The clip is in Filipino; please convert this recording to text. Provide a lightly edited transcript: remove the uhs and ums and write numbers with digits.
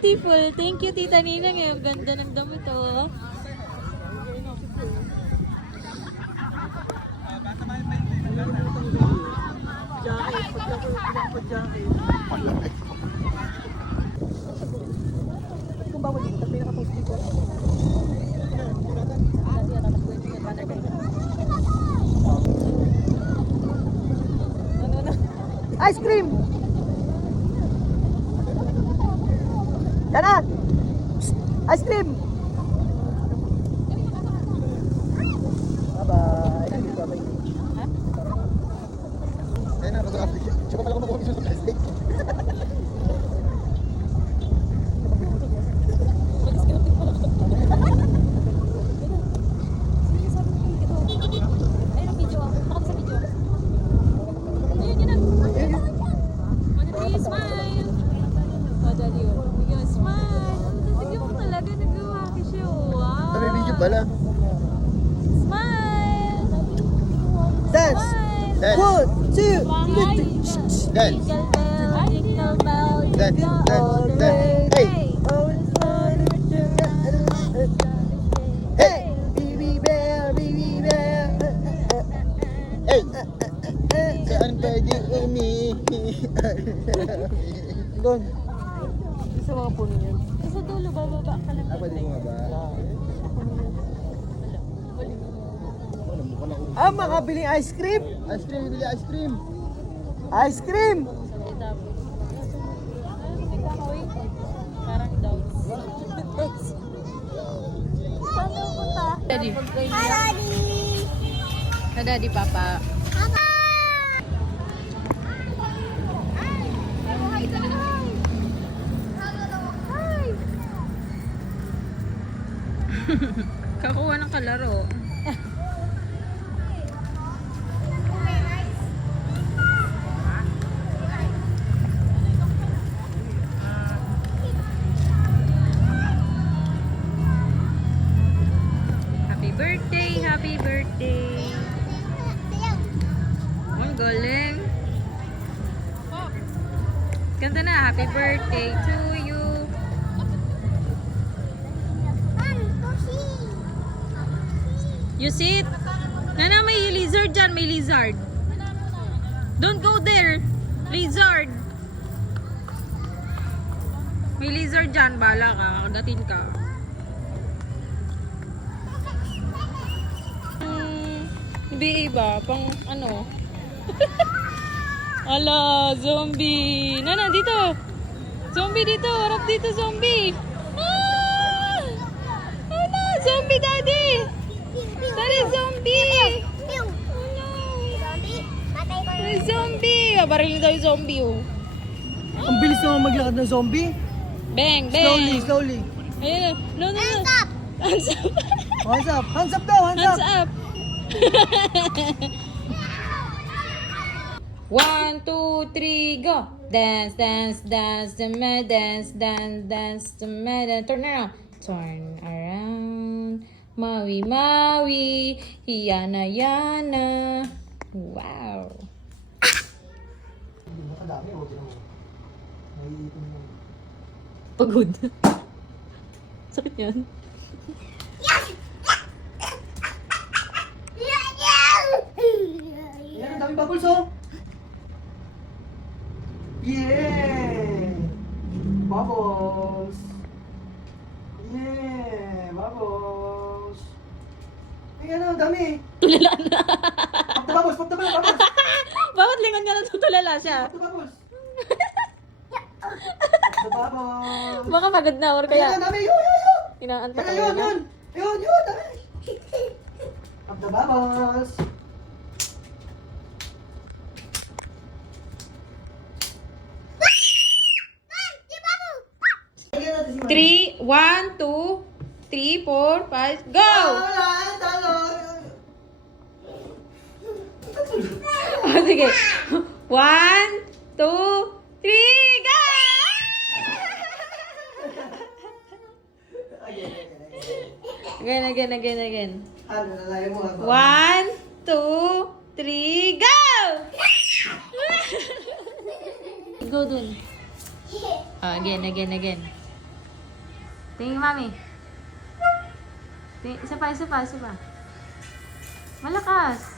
beautiful. Thank you, Tita Ninang. Ang ganda ng damit, oh. Kung bawal dito, pinaka-post dito. Ice cream! Yan na! Ice cream! Bye-bye! Bye-bye! Ha? Ayun na, mag-update. Tsaka pala kung makuha sa plastic. Bala. Smile! Dance! Smile! 1, 2, 3. Dance! Jingle bell, Dance! jingle all the way. Hey! Hey! Baby bear, baby bear. Hey! Saan pwede doon. Isa mga puno yan. Sa dulo, bababa ka lang. Pwede bumaba. Makabiling ice cream? Ice cream, bibili ice cream. Ice cream! Parang daw. Saan daw punta? Daddy. Hi, Daddy! Hi, Daddy, Papa. Papa! Hi! Hi! Kakuha ng kalaro. Happy birthday! Ang galing! Kanta na, happy birthday to you! You sit? Nana, may lizard dyan, may lizard. Don't go there! Lizard! May lizard dyan, bala ka, kagatin ka. Hindi iba, pang ano. Ala, zombie. Nana, dito. Zombie dito, harap dito, zombie. Ah! Ala, zombie daddy. Daddy, zombie. Oh no. May zombie. Barilin daw yung zombie, oh. Ang bilis naman maglakad ng zombie. Bang, bang. Slowly. Ayun, no, no, no. Hands up. Hands up. Hands up daw, hands up. Hands up. 1, 2, 3, go! Dance, dance, dance, the man, dance, dance, dance, the man. Turn around, turn around. Maui, Maui, Yana, Yana. Wow. Pagod. Sakit yan. Yan, ang daming bubbles, oh. Yeah! Bubbles! Yeah! Bubbles! Ay, ano, dami. Tulala na. Pop the bubbles, pop the bubbles. Bawat lingon nga natutulala siya. Pop the bubbles. Pop the bubbles. Baka pagod na or Ayan, kaya ang dami. Yun. inaantok ka Yun, na. yun. Yun, dami. Pop the bubbles. Three, 1, 2, 3, 4, 5, go! Oh, sige. 1, 2, 3, go! Again. Ano, nalayo mo ako. 1, 2, 3, go! Go dun. Again. Tingin, mami. Tingin, isa pa, isa pa, isa pa. Malakas.